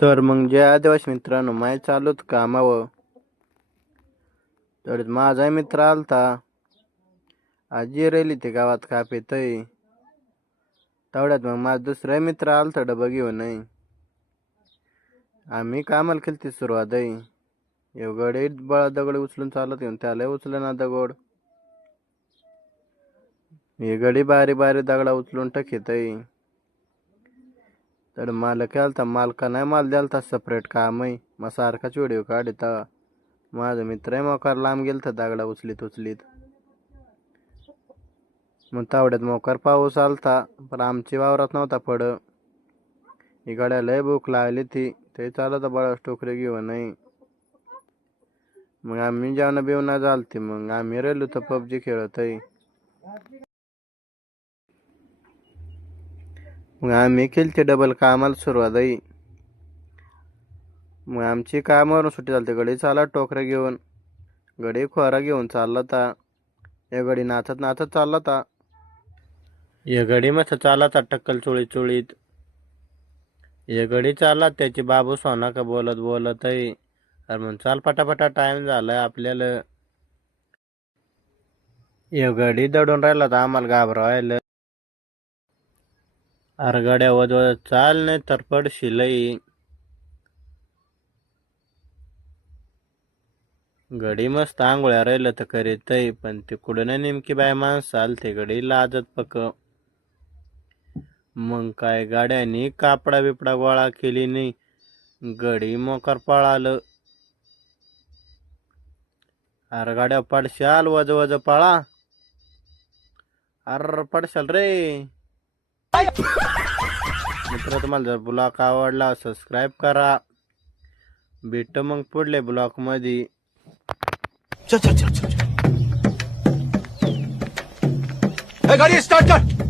तर मग जे आदिवासी मित्रांनो माय चालूत कामावर. तर माझा मित्र आलता. आजी राहिली ते गावात काप येतय. तेवढ्यात मग माझा दुसरा मित्र आलता डबा घेऊन. आम्ही कामाला केलती सुरुवात एवढे बळा दगड उचलून चालत येऊन त्याला उचलं ना दगड. हे गडी बारी बारी दगडा उचलून टाकीतय. तर मालक आलता, मालका नाही माल द्यालता सेपरेट काम मग सारखाच व्हिडिओ काढता. माझा मित्र मोकार लांब गेलता दगडा उचलीत उचलीत. मग तावड्यात मोकार पाऊस आलता पण आमची वावरात नव्हता पड. ही गाड्या लय भूक लागली ती ते चालत बळा टोकरी घेऊन मग आम्ही जेवण बिवणं झालती. मग आम्ही राहिलो तर पबजी खेळतय. मग आम्ही केलती डबल कामाला सुरुवात मग आमची कामावरून सुट्टी झाली. गडी चाला टोकऱ्या घेऊन. गडी खोरा घेऊन चालला ता. या गडी नाचत नाचत चालला ता. या गडी मस्त चालला ता टक्कल चोळीत चोळीत. या गडी चालला त्याची बाबू सोना का बोलत बोलत अरे मग चाल पटापटा टाइम झालाय आपल्याला. या गडी दडून राहिला तर आम्हाला घाबरवायला. अरे गड्या वध चाल नाही तर पडशील. गडी मस्त आंघोळ्या राहिलं तर करीतय पण ते कुठं नेमकी बाय माणसं आलते गडी लाजत पक. मग काय गाड्यानी कापडा बिपडा गोळा केली नाही. गडी मोकार पळालं. अरे गाड्या पडशाल वज वज पळा. अर पडशाल रे मित्र. तुम्हाला जर ब्लॉग आवडला सबस्क्राईब करा. भेट मग पुढले ब्लॉग मध्ये. चल चल चल चल गाड़ी स्टार्ट कर.